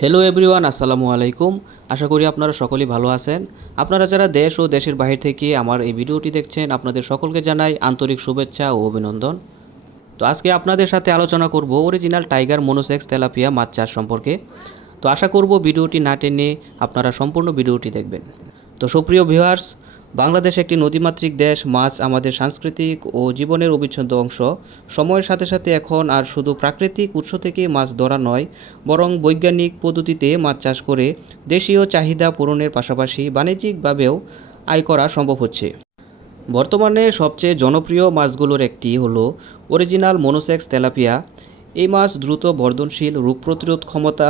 Hello everyone, আসসালামু আলাইকুম। আশা করি আপনারা সকলেই ভালো আছেন। আপনারা যারা দেশ ও দেশের বাইরে থেকে আমার এই ভিডিওটি দেখছেন, আপনাদের সকলকে জানাই আন্তরিক শুভেচ্ছা ও অভিনন্দন। তো আজকে আপনাদের সাথে আলোচনা করব অরিজিনাল টাইগার মনোসেক্স তেলাপিয়া মাছ চাষ সম্পর্কে। তো আশা করব ভিডিওটি না টেনে আপনারা সম্পূর্ণ ভিডিওটি দেখবেন। তো সুপ্রিয় ভিউয়ার্স, বাংলাদেশ একটি নদীমাতৃক দেশ। মাছ আমাদের সাংস্কৃতিক ও জীবনের অবিচ্ছেদ্য অংশ। সময়ের সাথে সাথে এখন আর শুধু প্রাকৃতিক উৎস থেকে মাছ ধরা নয়, বরং বৈজ্ঞানিক পদ্ধতিতে মাছ চাষ করে দেশীয় চাহিদা পূরণের পাশাপাশি বাণিজ্যিকভাবেও আয় করা সম্ভব হচ্ছে। বর্তমানে সবচেয়ে জনপ্রিয় মাছগুলোর একটি হলো অরিজিনাল মনোসেক্স তেলাপিয়া। এই মাছ দ্রুত বর্ধনশীল, রোগ প্রতিরোধ ক্ষমতা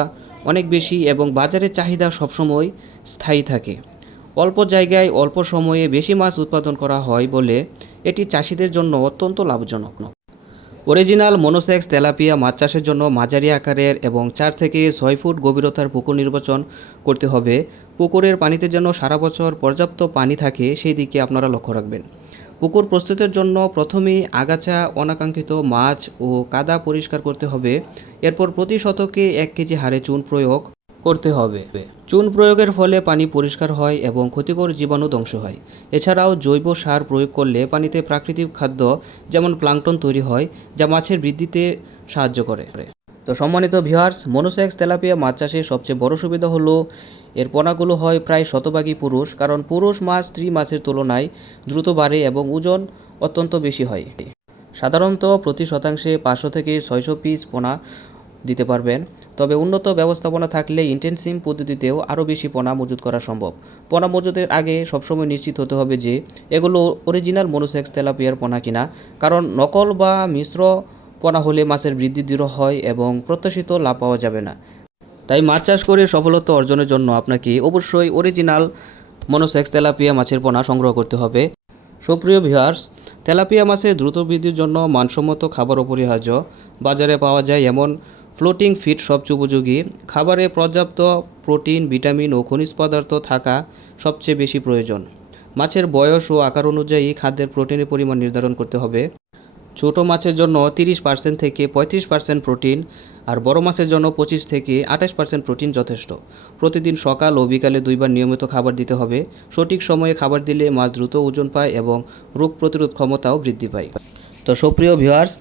অনেক বেশি এবং বাজারের চাহিদা সবসময় স্থায়ী থাকে। অল্প জায়গায় অল্প সময়ে বেশি মাছ উৎপাদন করা হয় বলে এটি চাষিদের জন্য অত্যন্ত লাভজনক। অরিজিনাল মনোসেক্স তেলাপিয়া মাছ চাষের জন্য মাঝারি আকারের এবং 4 থেকে 6 ফুট গভীরতার পুকুর নির্বাচন করতে হবে। পুকুরের পানিতে যেন সারা বছর পর্যাপ্ত পানি থাকে সেই দিকে আপনারা লক্ষ্য রাখবেন। পুকুর প্রস্তুতের জন্য প্রথমেই আগাছা, অনাকাঙ্ক্ষিত মাছ ও কাদা পরিষ্কার করতে হবে। এরপর প্রতি শতকে 1 কেজি হারে চুন প্রয়োগ করতে হবে। চুন প্রয়োগের ফলে পানি পরিষ্কার হয় এবং ক্ষতিকর জীবাণু ধ্বংস হয়। এছাড়াও জৈব সার প্রয়োগ করলে পানিতে প্রাকৃতিক খাদ্য যেমন প্লাঙ্কটন তৈরি হয়, যা মাছের বৃদ্ধিতে সাহায্য করে। তো সম্মানিত ভিউয়ার্স, মনোসেক্স তেলাপিয়া মাছ চাষের সবচেয়ে বড় সুবিধা হলো এর পোনাগুলো হয় প্রায় শতভাগই পুরুষ, কারণ পুরুষ মাছ স্ত্রী মাছের তুলনায় দ্রুত বাড়ে এবং ওজন অত্যন্ত বেশি হয়। সাধারণত প্রতি শতাংশে 500 থেকে 600 পিস পোনা দিতে পারবেন। তবে উন্নত ব্যবস্থাপনা থাকলে ইন্টেনসিভ পদ্ধতিতেও আরও বেশি পোনা মজুত করা সম্ভব। পোনা মজুতের আগে সবসময় নিশ্চিত হতে হবে যে এগুলো অরিজিনাল মনোসেক্স তেলাপিয়ার পোনা কিনা, কারণ নকল বা মিশ্র পোনা হলে মাছের বৃদ্ধি দৃঢ় হয় এবং প্রত্যাশিত লাভ পাওয়া যাবে না। তাই মাছ চাষ করে সফলতা অর্জনের জন্য আপনাকে অবশ্যই অরিজিনাল মনোসেক্স তেলাপিয়া মাছের পোনা সংগ্রহ করতে হবে। সুপ্রিয় ভিউয়ার্স, তেলাপিয়া মাছের দ্রুত বৃদ্ধির জন্য মানসম্মত খাবার অপরিহার্য। বাজারে পাওয়া যায় এমন ফ্লোটিং ফিড সবচেয়ে উপযোগী। খাবারে পর্যাপ্ত প্রোটিন, ভিটামিন ও খনিজ পদার্থ থাকা সবচেয়ে বেশি প্রয়োজন। মাছের বয়স ও আকার অনুযায়ী খাদ্যের প্রোটিনের পরিমাণ নির্ধারণ করতে হবে। ছোট মাছের জন্য 30% থেকে 35% প্রোটিন, আর বড় মাছের জন্য 25 থেকে 28% প্রোটিন যথেষ্ট। প্রতিদিন সকাল ও বিকালে 2 বার নিয়মিত খাবার দিতে হবে। সঠিক সময়ে খাবার দিলে মাছ দ্রুত ওজন পায় এবং রোগ প্রতিরোধ ক্ষমতাও বৃদ্ধি পায়। তো সুপ্রিয় viewers,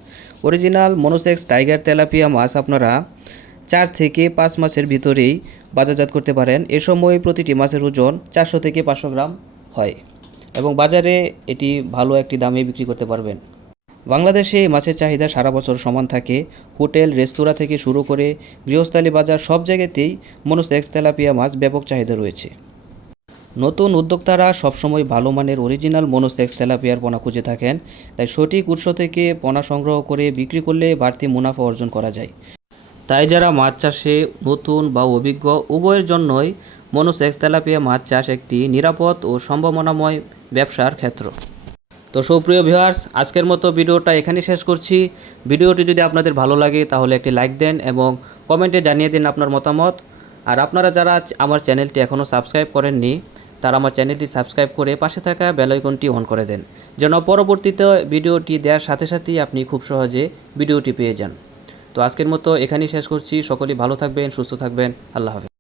original monosex tiger tilapia মাছ আপনারা 4 থেকে 5 মাসের ভিতরেই বাজারজাত করতে পারেন। এ সময় প্রতিটি মাছের ওজন 400 থেকে 500 গ্রাম হয় এবং বাজারে এটি ভালো একটি দামে বিক্রি করতে পারবেন। বাংলাদেশে মাছের চাহিদা সারা বছর সমান থাকে। হোটেল, রেস্তোরাঁ থেকে শুরু করে গৃহস্থালী বাজার সব জায়গাতেই মনোসেক্স তেলাপিয়া মাছ ব্যাপক চাহিদা রয়েছে। নতুন উদ্যোক্তারা সবসময় ভালো মানের অরিজিনাল মনোসেক্স তেলাপিয়ার পোনা খুঁজে থাকেন। তাই সঠিক উৎস থেকে পোনা সংগ্রহ করে বিক্রি করলে বাড়তি মুনাফা অর্জন করা যায়। তাই যারা মাছ চাষে নতুন বা অভিজ্ঞ, উভয়ের জন্যই মনোসেক্স তেলাপিয়া মাছ চাষ একটি নিরাপদ ও সম্ভাবনাময় ব্যবসার ক্ষেত্র। তো সুপ্রিয় ভিউয়ার্স, আজকের মতো ভিডিওটা এখানেই শেষ করছি। ভিডিওটি যদি আপনাদের ভালো লাগে তাহলে একটি লাইক দেন এবং কমেন্টে জানিয়ে দিন আপনার মতামত। আর আপনারা যারা আমার চ্যানেলটি এখনও সাবস্ক্রাইব করেননি, তারা আমার চ্যানেলটি সাবস্ক্রাইব করে পাশে থাকা বেল আইকনটি অন করে দেন, যেন পরবর্তীতে ভিডিওটি দেওয়ার সাথে সাথেই আপনি খুব সহজে ভিডিওটি পেয়ে যান। তো আজকের মতো এখানেই শেষ করছি। সকলেই ভালো থাকবেন, সুস্থ থাকবেন। আল্লাহ হাফেজ।